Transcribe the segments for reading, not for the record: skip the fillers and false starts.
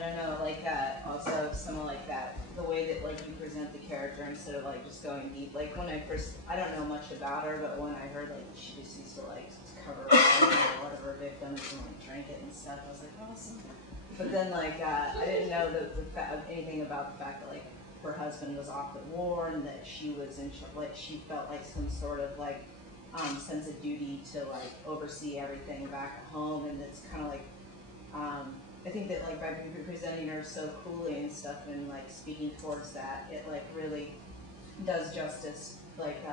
don't know, like also someone like that, the way that like you present the character instead of like just going deep. Like when I first, I don't know much about her, but when I heard like she just used to like cover one of her victims and like drink it and stuff, I was like, awesome. But then like I didn't know anything about the fact that like her husband was off at war and that she was in like she felt like some sort of like sense of duty to like oversee everything back at home, and it's kind of like I think that like by presenting her so coolly and stuff and like speaking towards that, it like really does justice like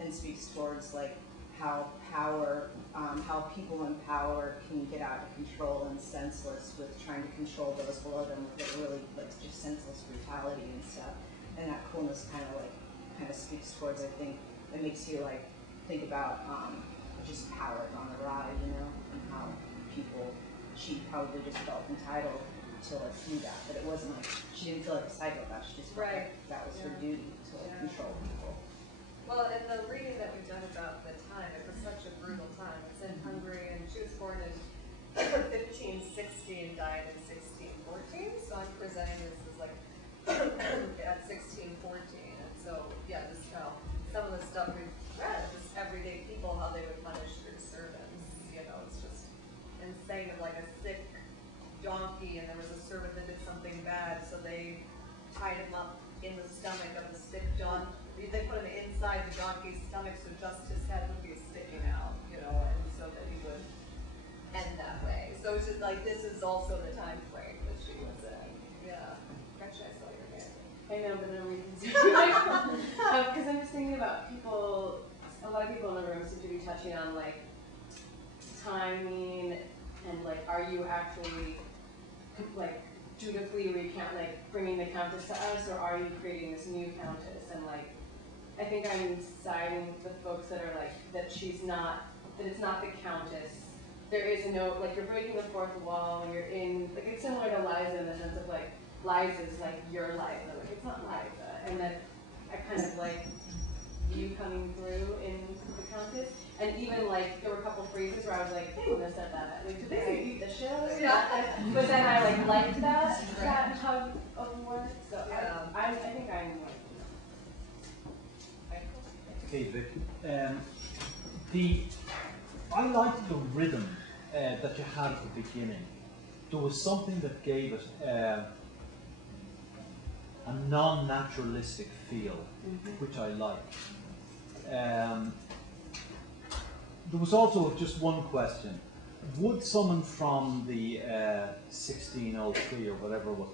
and speaks towards like how power, how people in power can get out of control and senseless with trying to control those below them with like really like just senseless brutality and stuff. And that coolness kind of speaks towards, I think, it makes you like think about just power on the ride, you know, and how people, she probably just felt entitled to like do that, but it wasn't like, she didn't feel like a psychopath, she just felt like that was her duty to like control people. Well, in the reading that we've done about the time, it was such a brutal time. It's in Hungary, and she was born in 1560 and died in 1614, so I'm presenting this as like at 1614, and so yeah, this some of the stuff we've read, just everyday people, how they would punish their servants, you know, it's just insane. Of like a sick donkey, and there was a servant that did something bad, so they tied him up in the stomach of the sick donkey. They put him inside the donkey's stomach so just his head would be sticking out, you know, and so that he would end that way. So it's just like, this is also the time frame that she was in. Yeah. Actually, I saw your hand. I know, but then we can see because I'm just thinking about people, a lot of people in the room seem to be touching on like timing and like, are you actually like dutifully recount, like bringing the countess to us, or are you creating this new countess? And like, I think I'm siding with the folks that are like, that she's not, that it's not the countess. There is no, like you're breaking the fourth wall, you're in, like it's similar to Liza in the sense of like, Liza's like your Liza, like it's not Liza. And then I kind of like you coming through in the countess. And even like, there were a couple phrases where I was like, they wouldn't have said that. Like, did they say beat the shit out of me? But then I like liked that hug of words. So I think I'm like, Hey Vic, I liked the rhythm that you had at the beginning. There was something that gave it a non-naturalistic feel, which I liked. There was also just one question. Would someone from the 1603 or whatever it was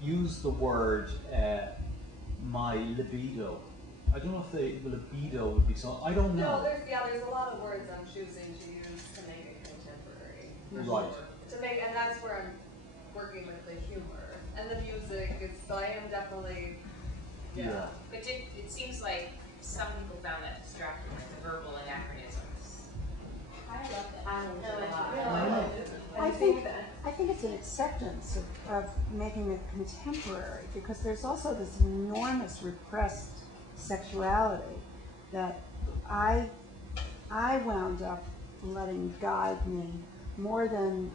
use the word my libido? I don't know if the libido would be so. I don't know. No, there's a lot of words I'm choosing to use to make it contemporary. Right. To make, and that's where I'm working with the humor and the music. So I am definitely. Yeah. But it seems like some people found that distracting, like the verbal anachronisms. I love that. I think it's an acceptance of making it contemporary, because there's also this enormous repressed sexuality that I wound up letting guide me more than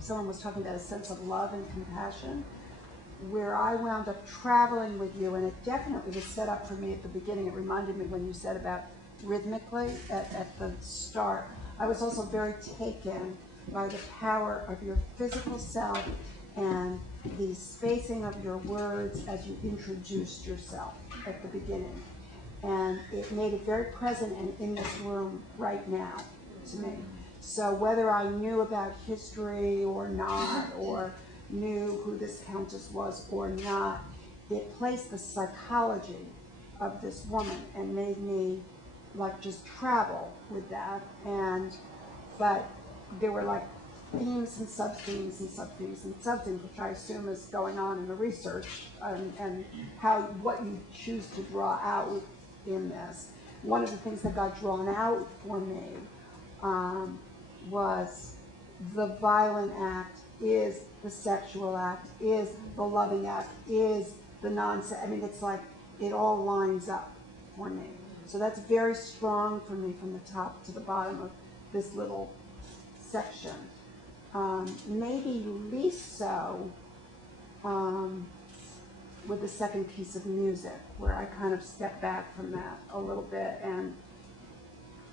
someone was talking about a sense of love and compassion, where I wound up traveling with you, and it definitely was set up for me at the beginning. It reminded me when you said about rhythmically at the start. I was also very taken by the power of your physical self and the spacing of your words as you introduced yourself at the beginning. And it made it very present and in this room right now to me. So whether I knew about history or not, or knew who this countess was or not, it placed the psychology of this woman and made me like just travel with that. But there were like themes and sub-themes and sub-themes and sub-themes, which I assume is going on in the research, and what you choose to draw out in this. One of the things that got drawn out for me was the violent act is the sexual act, is the loving act, is the nonsense. I mean, it's like it all lines up for me. So that's very strong for me from the top to the bottom of this little section. maybe least so with the second piece of music, where I kind of stepped back from that a little bit and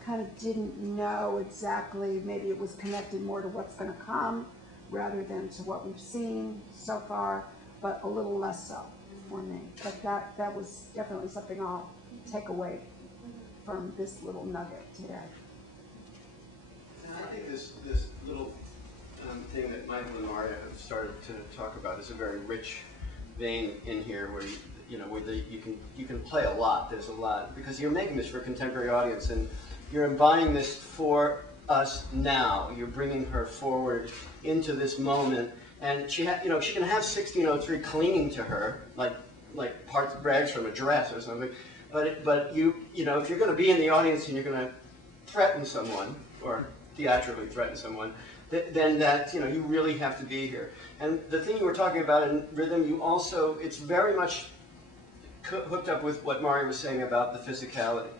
kind of didn't know exactly, maybe it was connected more to what's going to come rather than to what we've seen so far, but a little less so for me. But that was definitely something I'll take away from this little nugget today. And I think this little thing that Michael and Maria have started to talk about is a very rich vein in here, where you can play a lot. There's a lot because you're making this for a contemporary audience, and you're embodying this for us now. You're bringing her forward into this moment, and she can have 1603 clinging to her like parts rags from a dress or something. But if you're going to be in the audience and you're going to threaten someone or theatrically threaten someone, then that you really have to be here. And the thing you were talking about in rhythm, it's very much hooked up with what Mari was saying about the physicality.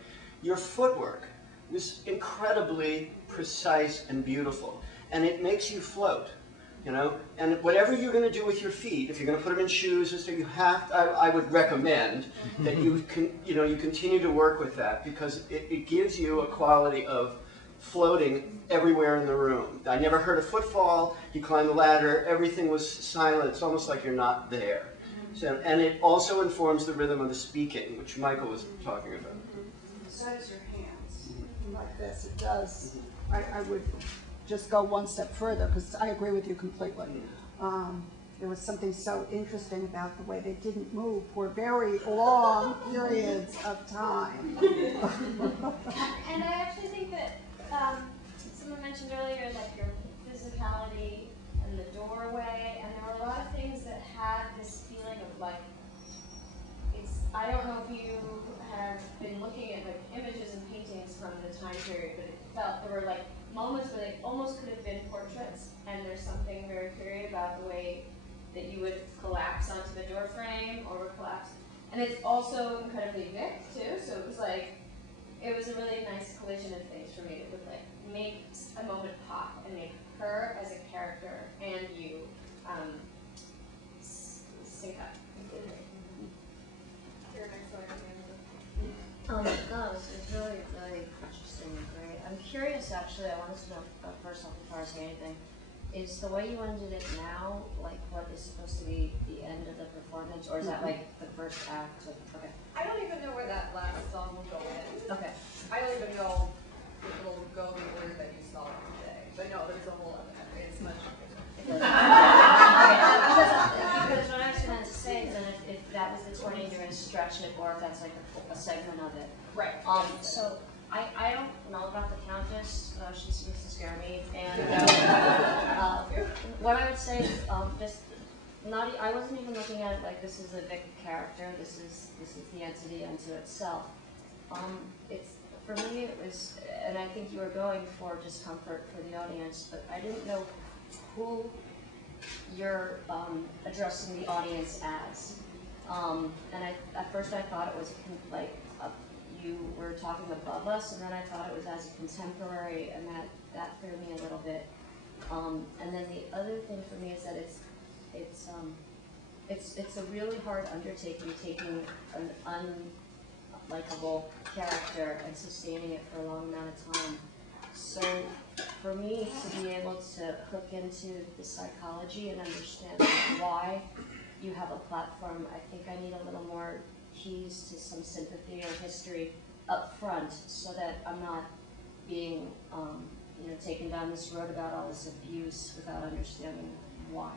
Your footwork was incredibly precise and beautiful, and it makes you float. And whatever you're going to do with your feet, if you're going to put them in shoes, so I would recommend that you continue to work with that, because it gives you a quality of floating everywhere in the room. I never heard a footfall. You climb the ladder, everything was silent. It's almost like you're not there. So, and it also informs the rhythm of the speaking, which Michael was talking about. So does your hands like this. It does. I would just go one step further, because I agree with you completely. There was something so interesting about the way they didn't move for very long periods of time. And I actually think that someone mentioned earlier, like your physicality and the doorway, and there were a lot of things that had this feeling of like, I don't know if you have been looking at like images and paintings from the time period, but it felt there were like moments where they almost could have been portraits, and there's something very period about the way that you would collapse onto the door frame or would collapse. And it's also incredibly Vic too, so it was a really nice collision of things for me that would like make a moment pop and make her as a character and you sync up. Your next one. No, it's really, really interesting and great. I'm curious, actually, I wanted to know first off, before I say anything, is the way you ended it now, like what is supposed to be the end of the performance, or is that like the first act? Okay. I don't even know where that last song will go in. Okay. I don't even know if it'll go the order that you saw it today. But no, there's a whole other, it's much bigger. Because what I was trying to say is that if that was the 20 and you're going to stretch it, or if that's like a segment of it. Right. So I don't know about the Countess. She seems to scare me. And what I would say is I wasn't even looking at it like this is a Vic character. This is the entity unto itself. For me it was, and I think you were going for discomfort for the audience, but I didn't know who you're addressing the audience as. And at first I thought it was like you were talking above us, and then I thought it was as a contemporary, and that threw me a little bit. And then the other thing for me is that it's a really hard undertaking, taking an unlikable character and sustaining it for a long amount of time. So for me to be able to hook into the psychology and understand why you have a platform, I think I need a little more keys to some sympathy or history up front, so that I'm not being taken down this road about all this abuse without understanding why.